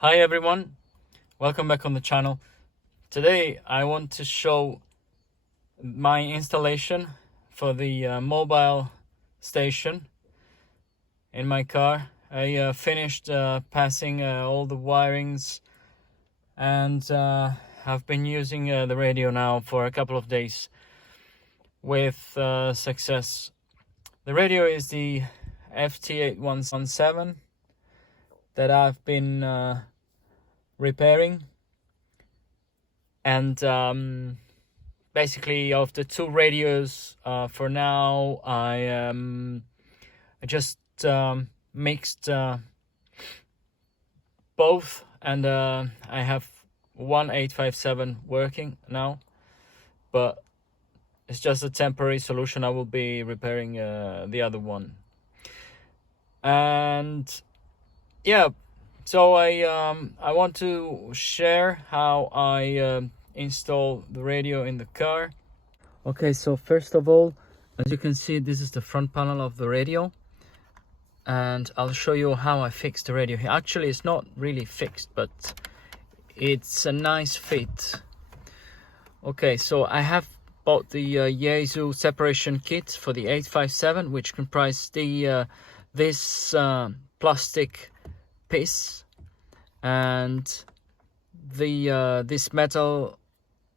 Hi everyone, welcome back on the channel. Today I want to show my installation for the mobile station in my car. I finished passing all the wirings and have been using the radio now for a couple of days with success. The radio is the FT-857 that I've been repairing, and basically of the two radios for now I just mixed both, and I have one 857 working now, but it's just a temporary solution. I will be repairing the other one. And yeah, so I want to share how I install the radio in the car. Okay, so first of all, as you can see, this is the front panel of the radio, and I'll show you how I fixed the radio here. Actually, it's not really fixed, but it's a nice fit. Okay, so I have bought the YAESU separation kit for the 857, which comprises the this plastic piece and the this metal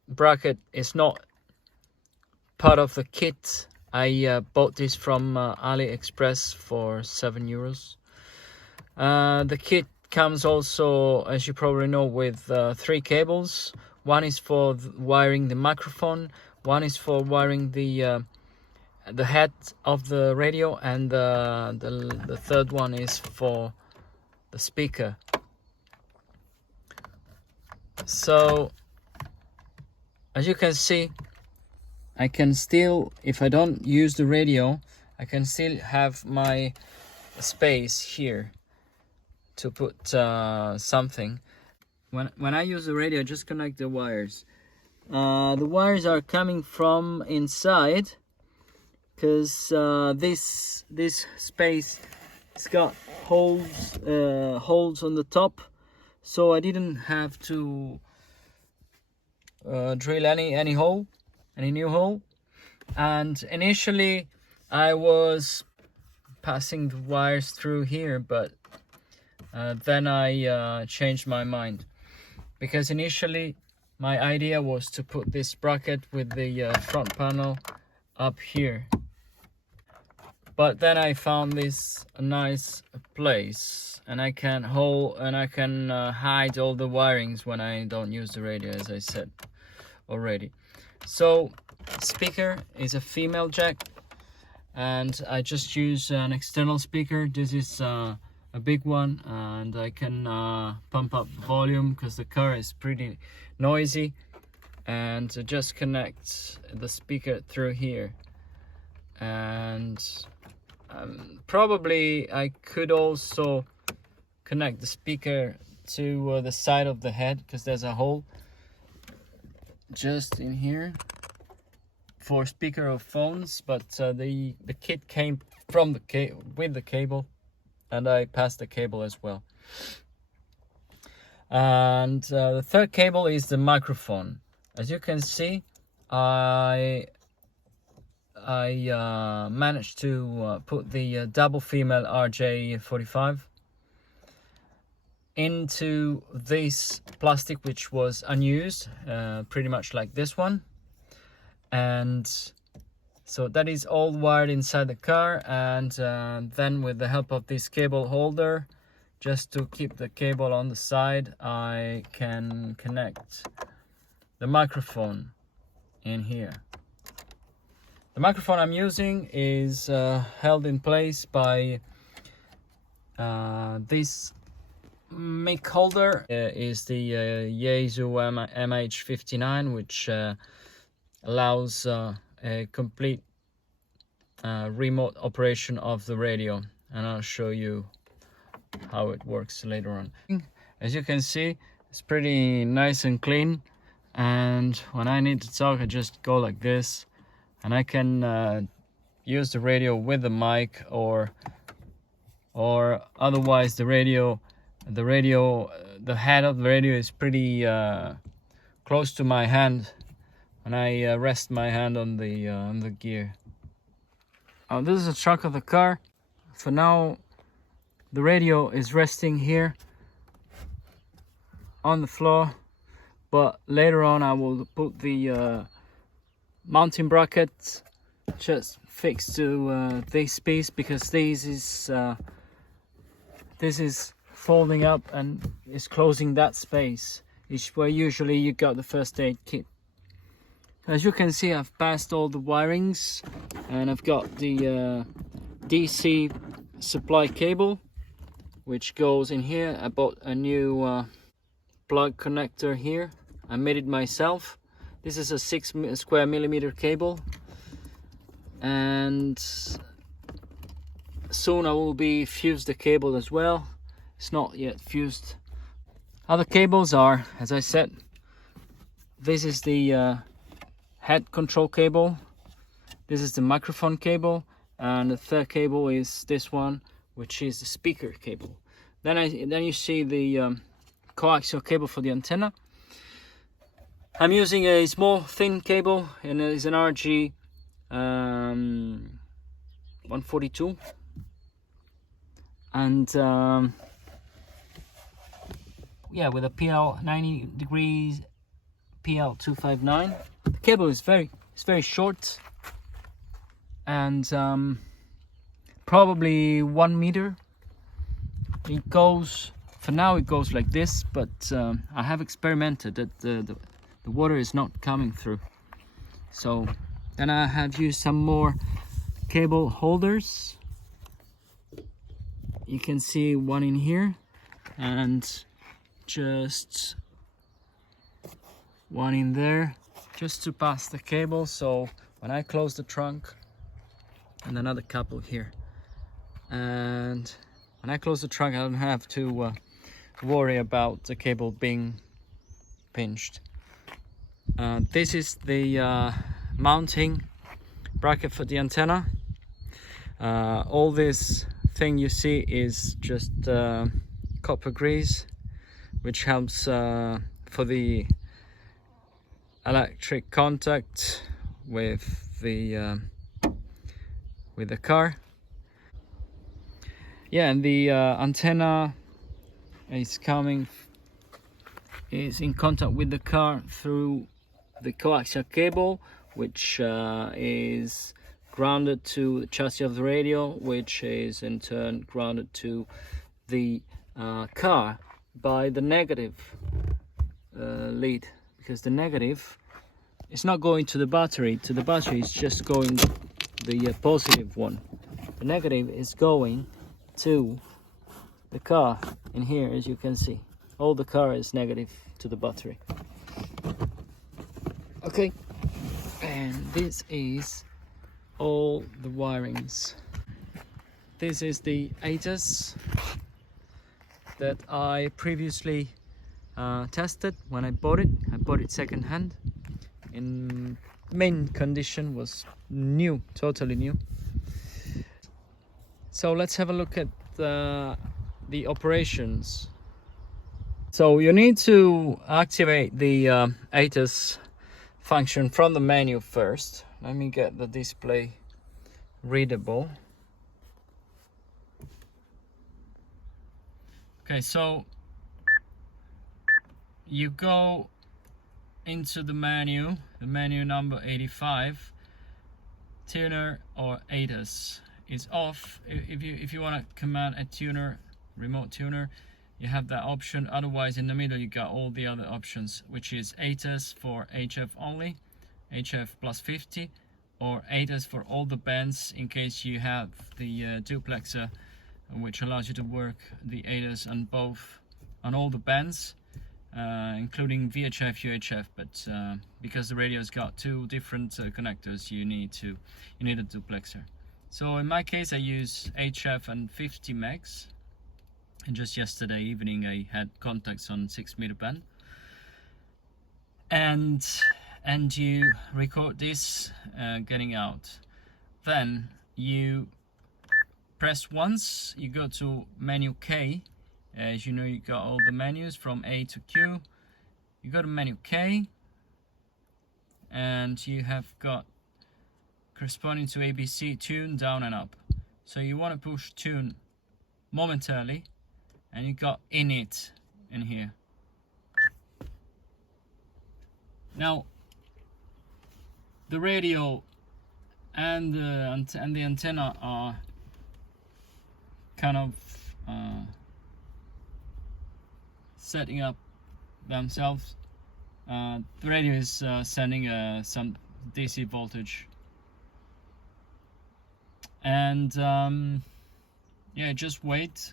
bracket is not part of the kit. I bought this from AliExpress for €7. The kit comes also, as you probably know, with 3 cables. One is for wiring the microphone, one is for wiring the head of the radio, and the third one is for the speaker. So as you can see, I can still, if I don't use the radio, I can still have my space here to put something. When I use the radio, I just connect the wires. The wires are coming from inside, because this space, it's got holes on the top, so I didn't have to drill any new hole. And initially I was passing the wires through here, but then I changed my mind, because initially my idea was to put this bracket with the front panel up here, but then I found this a nice place, and I can hide all the wirings when I don't use the radio, as I said already. So speaker is a female jack, and I just use an external speaker. This is a big one, and I can pump up the volume because the car is pretty noisy, and just connect the speaker through here. And probably I could also connect the speaker to the side of the head, because there's a hole just in here for speaker of phones, but the kit came from with the cable, and I passed the cable as well. And the third cable is the microphone. As you can see, I managed to put the double female RJ45 into this plastic, which was unused, pretty much like this one. And so that is all wired inside the car, and then with the help of this cable holder, just to keep the cable on the side, I can connect the microphone in here. The microphone I'm using is held in place by this mic holder. Is the YAESU MH-59, which allows a complete remote operation of the radio, and I'll show you how it works later on. As you can see, it's pretty nice and clean, and when I need to talk, I just go like this, and I can use the radio with the mic, or otherwise the radio the radio, the head of the radio is pretty close to my hand, and I rest my hand on the gear. This is the trunk of the car. For now, the radio is resting here on the floor, but later on I will put the mounting bracket just fixed to this piece, because this is folding up and is closing that space, is where usually you got the first aid kit. As you can see, I've passed all the wirings, and I've got the DC supply cable which goes in here. I bought a new plug connector here. I made it myself. This is a 6 square millimeter cable, and soon I will be fuse the cable as well. It's not yet fused. Other cables are, as I said, this is the head control cable, this is the microphone cable, and the third cable is this one, which is the speaker cable. Then you see the coaxial cable for the antenna. I'm using a small thin cable, and it is an RG 142, and yeah, with a PL 90 degrees PL 259. The cable is very short, and probably 1 meter. It goes, for now it goes like this, but I have experimented that the water is not coming through. So then I have used some more cable holders. You can see one in here, and just one in there, just to pass the cable. So when I close the trunk, and another couple here, and when I close the trunk, I don't have to worry about the cable being pinched. This is the mounting bracket for the antenna. All this thing you see is just copper grease, which helps for the electric contact with the car. Yeah, and the antenna is in contact with the car through the coaxial cable, which is grounded to the chassis of the radio, which is in turn grounded to the car by the negative lead, because the negative is not going to the battery. To the battery, it's just going the positive one. The negative is going to the car in here, as you can see. All the car is negative to the battery. Okay, and this is all the wirings. This is the ATAS that I previously tested when I bought it. I bought it second hand. In main condition, was new, totally new. So let's have a look at the operations. So you need to activate the ATAS function from the menu first. Let me get the display readable. Okay, so you go into the menu number 85, tuner or ATAS is off. If you want to command a tuner, remote tuner, you have that option. Otherwise, in the middle you got all the other options, which is ATAS for HF only, HF plus 50, or ATAS for all the bands in case you have the duplexer, which allows you to work the ATAS on all the bands, including VHF, UHF. But because the radio's got two different connectors, you need a duplexer. So in my case, I use HF and 50 megs. And just yesterday evening, I had contacts on 6 meter band. And you record this getting out. Then you press once, you go to menu K, As you know, you got all the menus from A to Q. You go to menu K, and you have got corresponding to ABC tune down and up. So you want to push tune momentarily, and you got init in here. Now the radio and the antenna are kind of setting up themselves. The radio is sending some DC voltage, and yeah, just wait,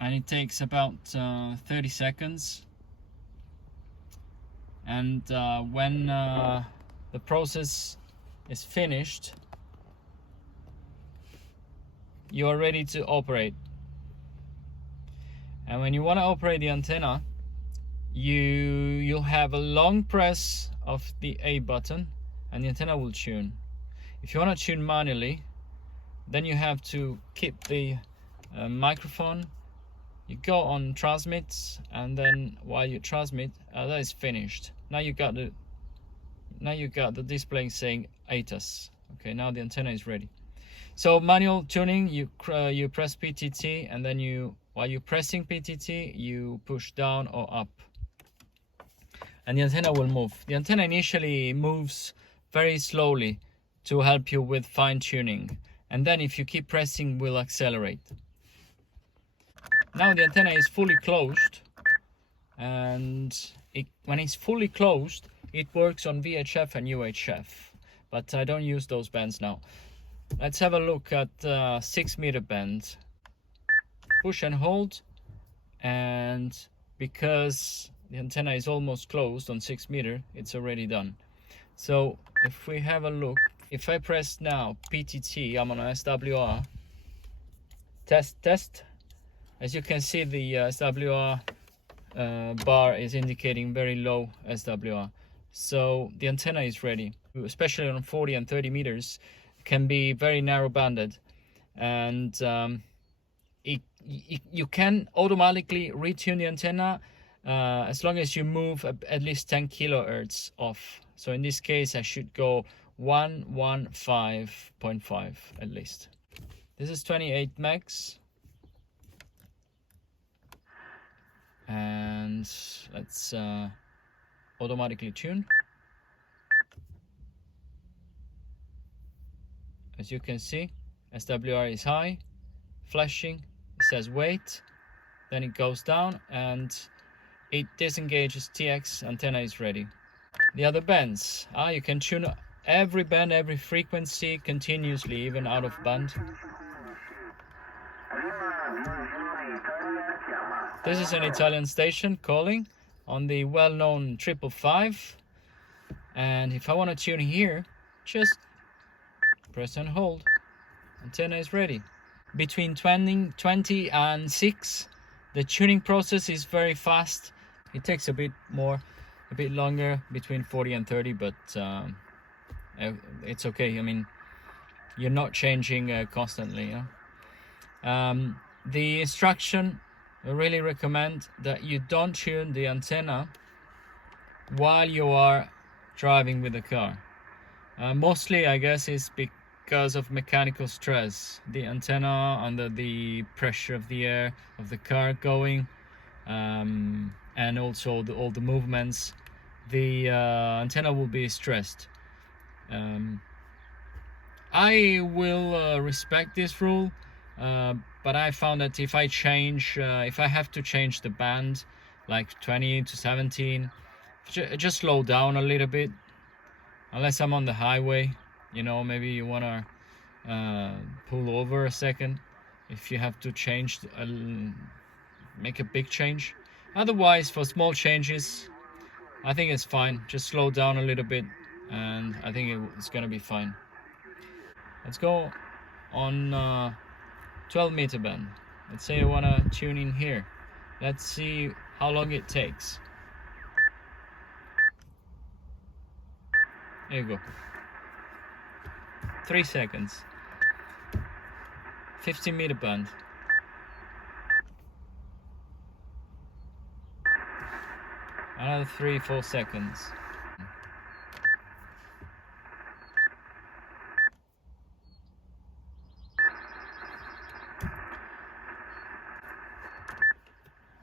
and it takes about 30 seconds, and when the process is finished, you are ready to operate. And when you want to operate the antenna, you'll have a long press of the A button and the antenna will tune. If you want to tune manually, then you have to keep the microphone. You go on transmit, and then while you transmit, that is finished. Now you got the display saying ATAS. Okay, now the antenna is ready. So manual tuning, you press PTT, and then while you're pressing PTT, you push down or up, and the antenna will move. The antenna initially moves very slowly to help you with fine tuning, and then if you keep pressing, will accelerate. Now the antenna is fully closed, and when it's fully closed, it works on VHF and UHF, but I don't use those bands now. Let's have a look at 6 meter band. Push and hold, and because the antenna is almost closed on 6 meter, it's already done. So if we have a look, if I press now PTT, I'm on SWR, test. As you can see, the SWR bar is indicating very low SWR. So the antenna is ready, especially on 40 and 30 meters, can be very narrow banded, and you can automatically retune the antenna as long as you move at least 10 kilohertz off. So in this case, I should go 115.5 at least. This is 28 megs. And let's automatically tune. As you can see, SWR is high, flashing, it says wait, then it goes down and it disengages TX, antenna is ready. The other bands, you can tune every band, every frequency continuously, even out of band. This is an Italian station calling on the well-known 555, and if I want to tune here, just press and hold, antenna is ready. Between 20 and 6, the tuning process is very fast. It takes a bit longer between 40 and 30, but it's okay. I mean, you're not changing constantly. The instruction, I really recommend that you don't tune the antenna while you are driving with the car. Mostly, I guess, it's because of mechanical stress. The antenna under the pressure of the air of the car going, and also all the movements, the antenna will be stressed. I will respect this rule, but I found that if I have to change the band, like 20 to 17, just slow down a little bit, unless I'm on the highway. You know, maybe you want to pull over a second if you have to change, make a big change. Otherwise, for small changes, I think it's fine. Just slow down a little bit, and I think it's gonna be fine. Let's go on 12 meter band. Let's say I want to tune in here. Let's see how long it takes. There you go. 3 seconds. 15 meter band. Another 3-4 seconds.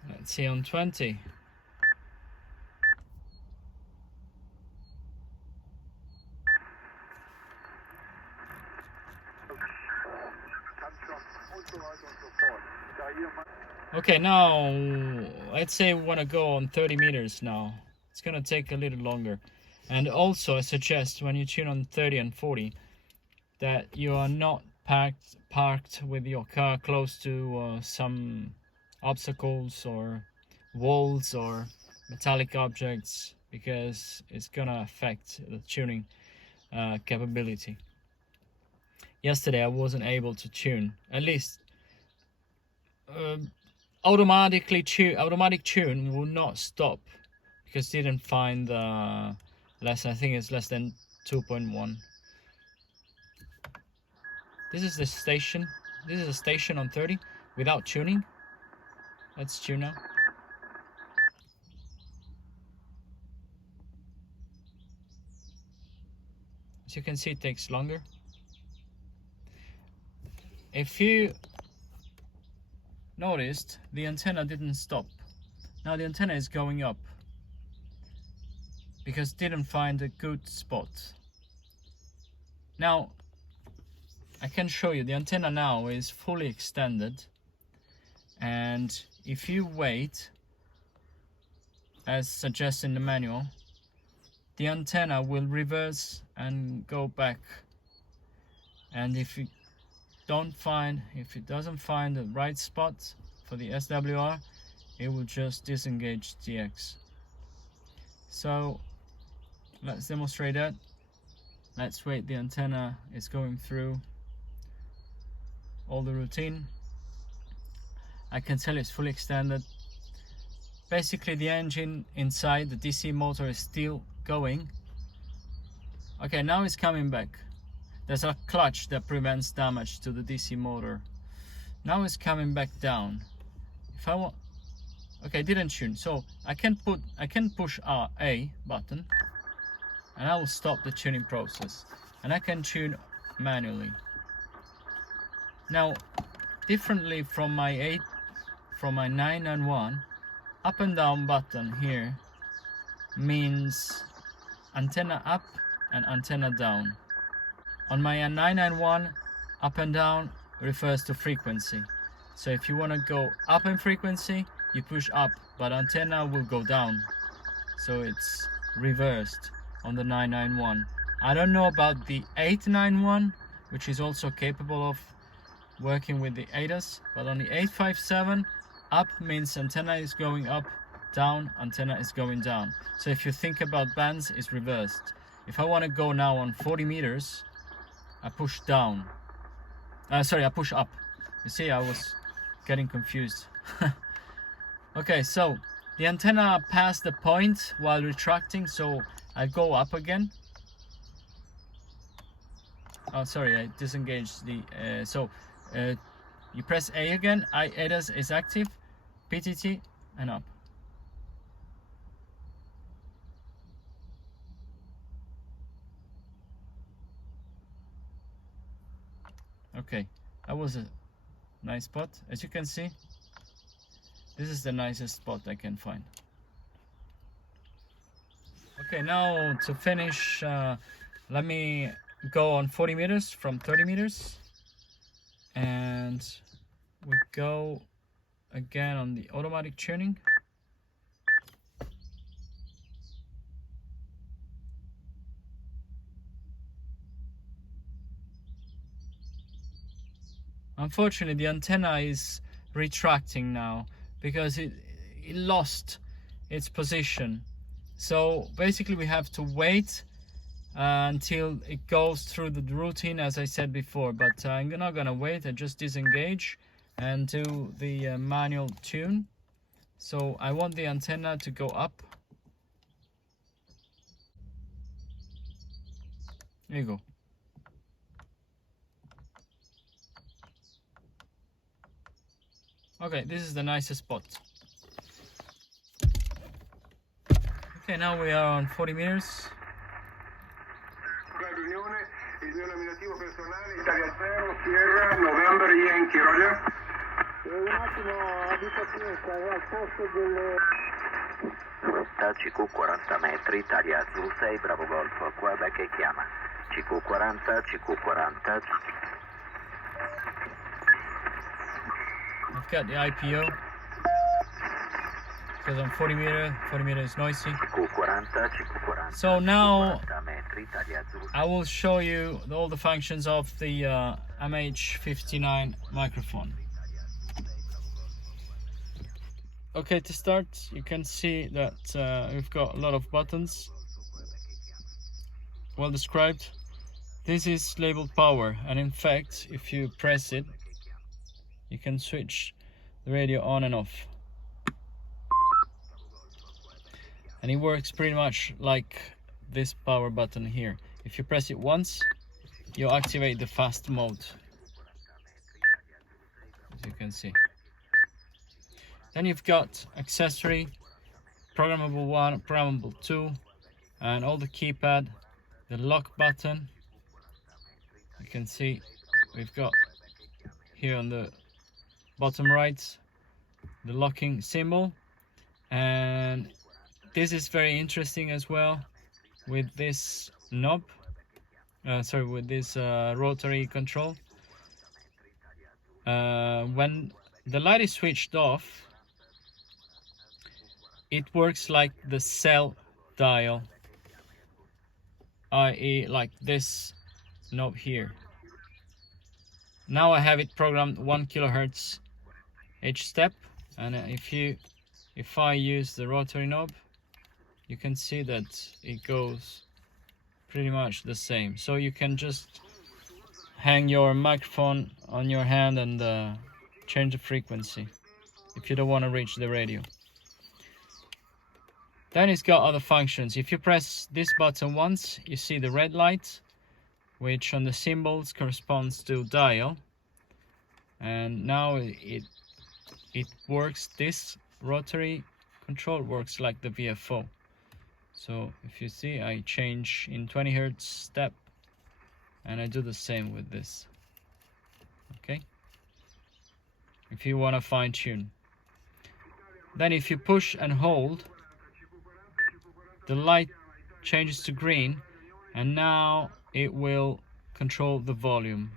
Let's see on 20. Okay, now let's say we want to go on 30 meters now. It's gonna take a little longer. And also I suggest when you tune on 30 and 40 that you are not parked with your car close to some obstacles or walls or metallic objects, because it's gonna affect the tuning capability. Yesterday I wasn't able to tune, at least automatic tune will not stop because it didn't find I think it's less than 2.1. This is the station. This is a station on 30 without tuning. Let's tune now. As you can see, it takes longer. If you noticed, the antenna didn't stop. Now the antenna is going up because it didn't find a good spot. Now I can show you the antenna now is fully extended, and if you wait as suggested in the manual, the antenna will reverse and go back, and if it doesn't find the right spot for the SWR, it will just disengage TX. So let's demonstrate that. Let's wait, the antenna is going through all the routine. I can tell it's fully extended. Basically the engine inside the DC motor is still going. Okay, now it's coming back. There's a clutch that prevents damage to the DC motor. Now it's coming back down. If I want, okay, didn't tune, so I can push A button and I will stop the tuning process, and I can tune manually. Now, differently from my 991, up and down button here means antenna up and antenna down. On my 991, up and down refers to frequency. So if you want to go up in frequency, you push up, but antenna will go down. So it's reversed on the 991. I don't know about the 891, which is also capable of working with the ATAS, but on the 857, up means antenna is going up, down, antenna is going down. So if you think about bands, it's reversed. If I want to go now on 40 meters, I push down. I push up. You see, I was getting confused. Okay, so the antenna passed the point while retracting, so I go up again. Oh, sorry, I disengaged the. You press A again. ATAS is active, PTT, and up. Okay, that was a nice spot. As you can see, this is the nicest spot I can find. Okay, now to finish, let me go on 40 meters from 30 meters, and we go again on the automatic tuning. Unfortunately, the antenna is retracting now because it lost its position. So basically we have to wait until it goes through the routine, as I said before, but I'm not gonna wait. I just disengage and do the manual tune. So I want the antenna to go up. There you go. Okay, this is the nicest spot. Okay, now we are on 40 meters. Il mio nominativo personale Italia 0 Sierra November Yankee Roger. Un attimo, abbi pazienza, è al posto delle... CQ 40 metri, Italia Zulu 6, Bravo Golf, Quebec che chiama. CQ 40, CQ 40. I've got the IPO because I'm 40 meter is noisy. CQ 40, CQ 40. So now I will show you all the functions of the MH-59 microphone. Okay, to start, you can see that we've got a lot of buttons, well described. This is labeled power, and in fact, if you press it, you can switch the radio on and off. And it works pretty much like this power button here. If you press it once, you activate the fast mode, as you can see. Then you've got accessory, programmable 1, programmable 2, and all the keypad, the lock button. You can see we've got here on the bottom right the locking symbol, and this is very interesting as well with this knob, with this rotary control. When the light is switched off, it works like the cell dial, i.e. like this knob here. Now I have it programmed 1 kHz each step, and if I use the rotary knob, you can see that it goes pretty much the same. So you can just hang your microphone on your hand and change the frequency if you don't want to reach the radio. Then it's got other functions. If you press this button once, you see the red light, which on the symbols corresponds to dial. And now it works, this rotary control works like the VFO. So if you see, I change in 20 Hz step, and I do the same with this. Okay? If you want to fine tune. Then if you push and hold, the light changes to green, and now it will control the volume.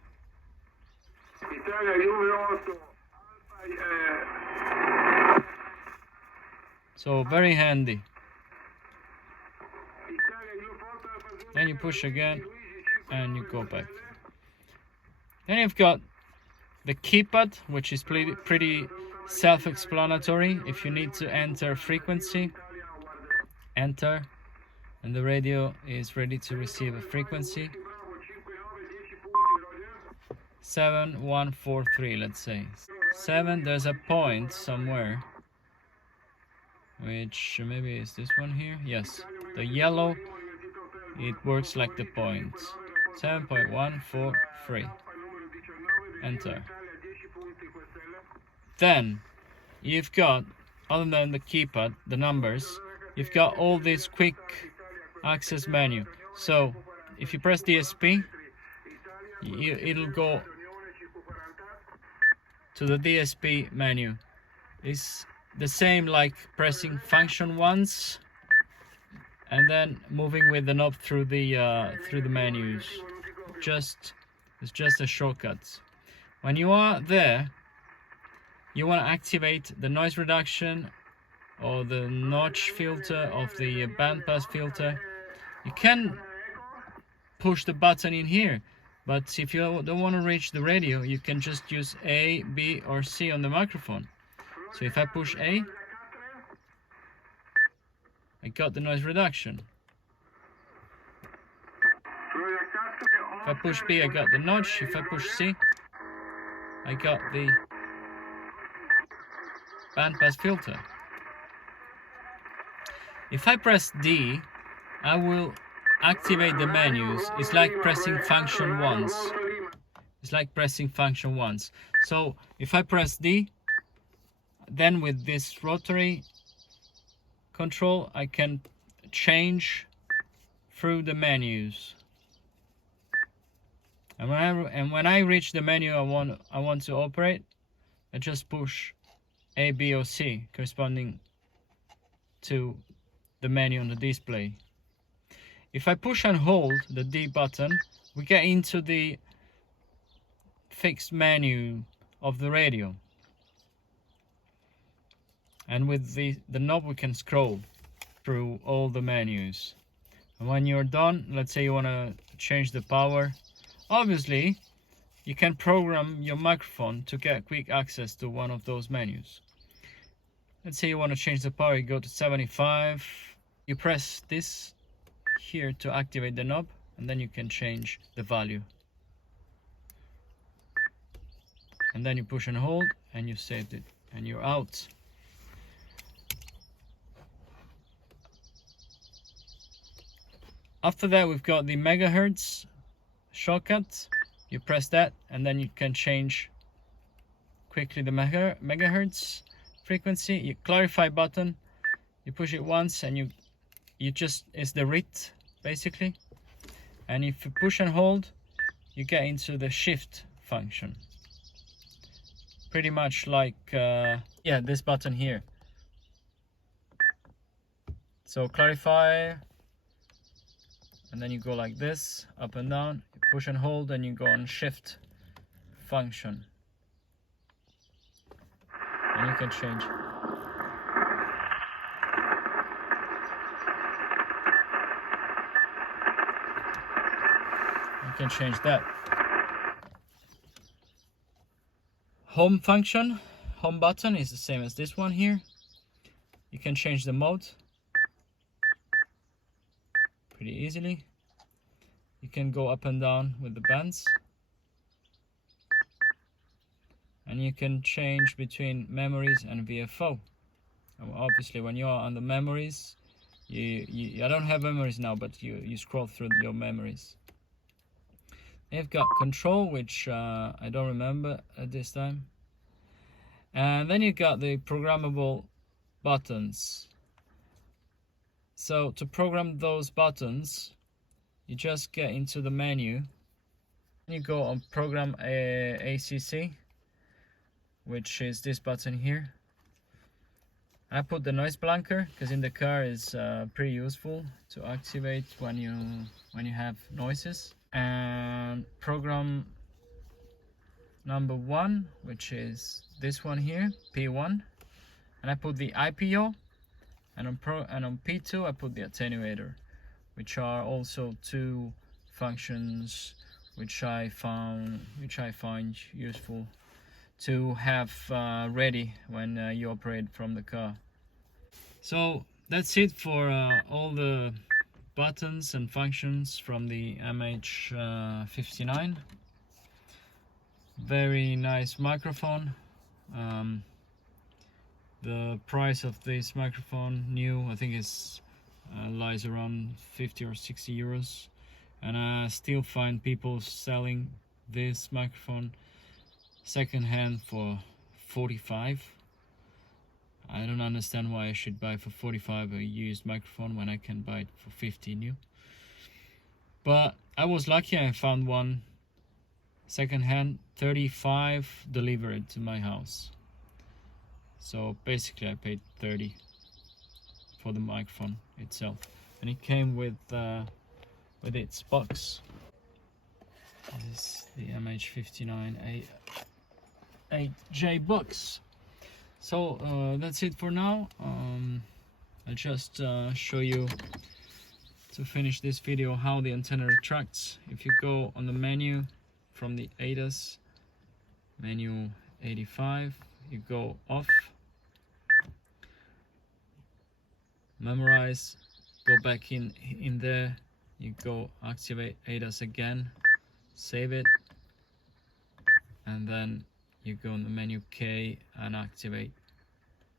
So very handy. Then you push again and you go back. Then you've got the keypad, which is pretty self-explanatory. If you need to enter frequency, enter, and the radio is ready to receive a frequency 7143, let's say 7. There's a point somewhere, which maybe is this one here. Yes, the yellow, it works like the point. 7.143. Enter. Then you've got, other than the keypad, the numbers, you've got all this quick access menu. So if you press DSP, it'll go to the DSP menu. It's the same like pressing function once and then moving with the knob through the menus. It's just a shortcut. When you are there, you want to activate the noise reduction or the notch filter of the bandpass filter. You can push the button in here, but if you don't want to reach the radio, you can just use A, B, or C on the microphone. So if I push A, I got the noise reduction. If I push B, I got the notch. If I push C, I got the bandpass filter. If I press D, I will activate the menus. It's like pressing function once. It's like pressing function once. So if I press D, then with this rotary control, I can change through the menus. And when I reach the menu I want to operate, I just push A, B, or C corresponding to the menu on the display. If I push and hold the D button, we get into the fixed menu of the radio. And with the knob we can scroll through all the menus. And when you're done, let's say you want to change the power, obviously you can program your microphone to get quick access to one of those menus. Let's say you want to change the power, you go to 75, you press this here to activate the knob, and then you can change the value. And then you push and hold and you saved it and you're out. After that we've got the megahertz shortcut. You press that and then you can change quickly the megahertz frequency. You clarify button, you push it once and you just, it's the RIT basically. And if you push and hold, you get into the shift function. Pretty much like yeah, this button here. So clarify, and then you go like this, up and down, you push and hold, and you go on shift function. And you can change. You can change that. Home function, home button is the same as this one here. You can change the mode pretty easily. You can go up and down with the bands. And you can change between memories and VFO. And obviously when you are on the memories, I don't have memories now, but you scroll through your memories. You've got control, which I don't remember at this time. And then you got the programmable buttons. So to program those buttons, you just get into the menu. You go on program ACC, which is this button here. I put the noise blanker because in the car is pretty useful to activate when you have noises. And program number 1, which is this one here, P1, and I put the IPO, and on P2 I put the attenuator, which are also two functions which I find useful to have ready when you operate from the car. So that's it for all the buttons and functions from the MH-59. Very nice microphone. The price of this microphone, new, I think is lies around 50 or 60 euros, and I still find people selling this microphone second-hand for 45. I don't understand why I should buy for 45 a used microphone when I can buy it for 50 new. But I was lucky, I found one second-hand, 35 delivered to my house. So basically I paid 30 for the microphone itself, and it came with its box. This is the MH-59 A8J box. So that's it for now. I'll just show you, to finish this video, how the antenna retracts. If you go on the menu from the ATAS, menu 85, you go off, memorize, go back in there, you go activate ATAS again, save it, and then you go on the menu K and activate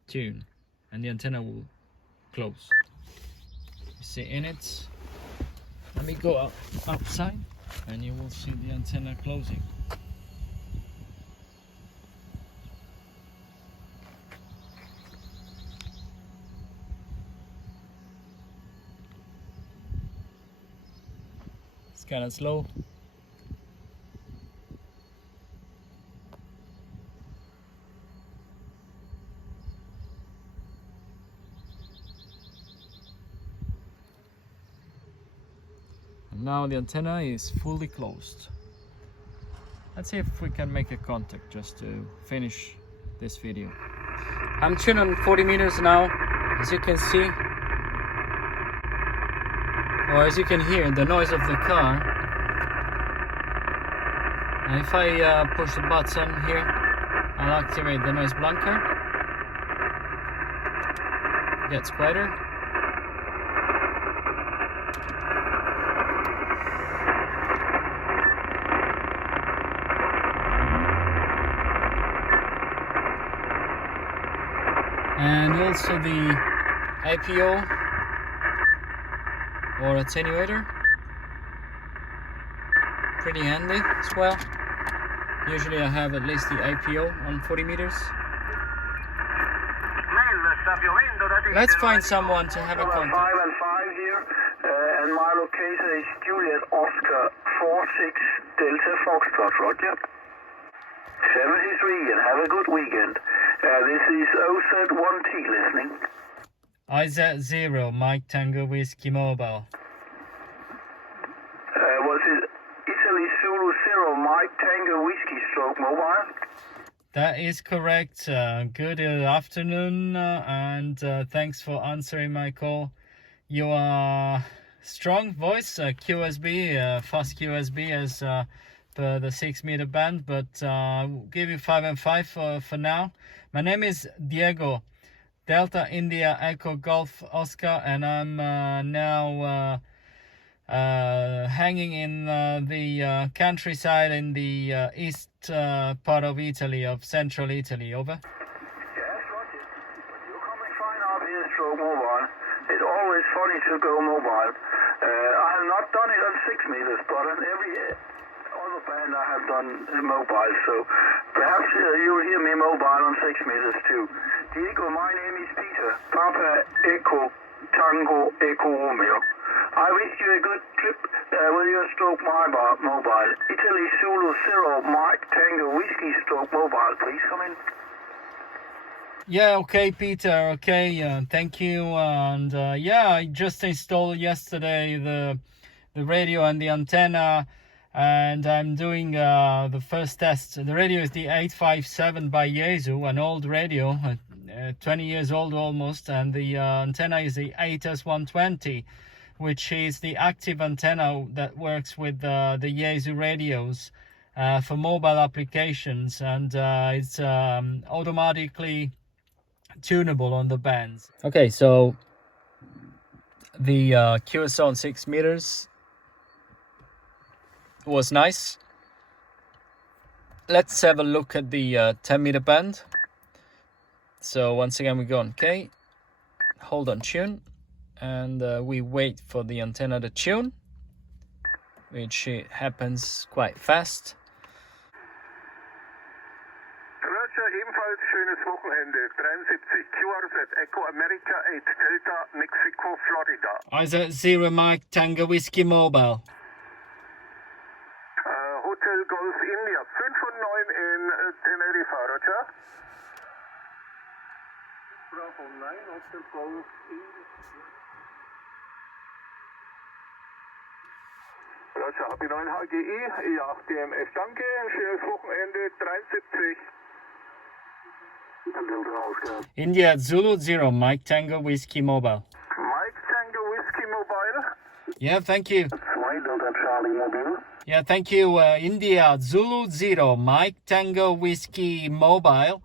tune, and the antenna will close. You see in it. Let me go outside and you will see the antenna closing. It's kind of slow. And now the antenna is fully closed. Let's see if we can make a contact just to finish this video. I'm tuned on 40 meters now, as you can see, or as you can hear, the noise of the car. And if I push the button here, I'll activate the noise blanker. It gets quieter. And also the APO or attenuator, pretty handy as well. Usually I have at least the APO on 40 meters. Let's find someone to have a contact. 5 and 5 here, and my location is Juliet Oscar 46 Delta Foxtrot, Roger. 73, and have a good weekend. This is OZ1T listening. IZ0 Mike Tango Whiskey Mobile. Was it Italy Zulu 0 Mike Tango Whiskey Stroke Mobile? That is correct. Good afternoon, and thanks for answering my call. You are strong voice, QSB, fast QSB as per the 6 meter band, but we'll give you 5 and 5 for now. My name is Diego, Delta India Echo Golf Oscar, and I'm now hanging in the countryside in the east part of Italy, of central Italy. Over. Yes, Roger. You're coming fine out here, stroke mobile. It's always funny to go mobile. I have not done it on 6 meters, but on every other band I have done mobile, so perhaps you'll hear me mobile on 6 meters too. Diego, my name is Peter, Papa Echo Tango Echo Romeo. I wish you a good trip with your stroke mobile. Italy Zulu 0 Mike Tango Whiskey stroke mobile. Please come in. Yeah, okay, Peter. Okay, thank you. And yeah, I just installed yesterday the radio and the antenna, and I'm doing the first test. The radio is the 857 by YAESU, an old radio, 20 years old almost, and the antenna is the ATAS-120, which is the active antenna that works with the YAESU radios for mobile applications, and it's automatically tunable on the bands. Okay, so the QSO on 6 meters was nice. Let's have a look at the 10 meter band. So once again we go on K, hold on tune, and we wait for the antenna to tune, which happens quite fast. Roger, ebenfalls schönes Wochenende. 73 QRZ Echo America 8 Delta Mexico Florida. IZ0 Mike Tango Whiskey Mobile. Hotel Golf India 5 und 9 in Tenerife, Roger. Bravo 9 Hotel Golf India. Roger, Happy 9 HGI, E8 DMF, danke, schönes Wochenende, 73. India Zulu 0 Mike Tango Whiskey Mobile. Mike Tango Whiskey Mobile. Yeah, thank you. 2 Delta Charlie Mobile. Yeah, thank you. India Zulu 0 Mike Tango Whiskey Mobile.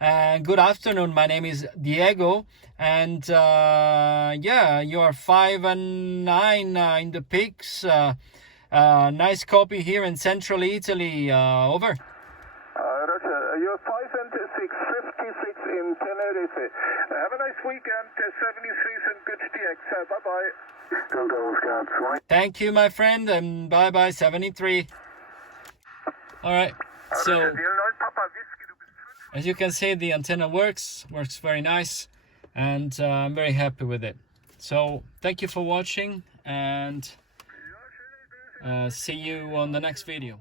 Good afternoon. My name is Diego, and yeah, you are 5 and 9 in the peaks. Nice copy here in central Italy. Over. Roger, you're 5 and 6, 56 in Tenerife. Have a nice weekend, 73s and good DX. Bye-bye. Thank you, my friend, and bye-bye, 73. All right, so as you can see, the antenna works very nice, and I'm very happy with it. So thank you for watching, and See you on the next video.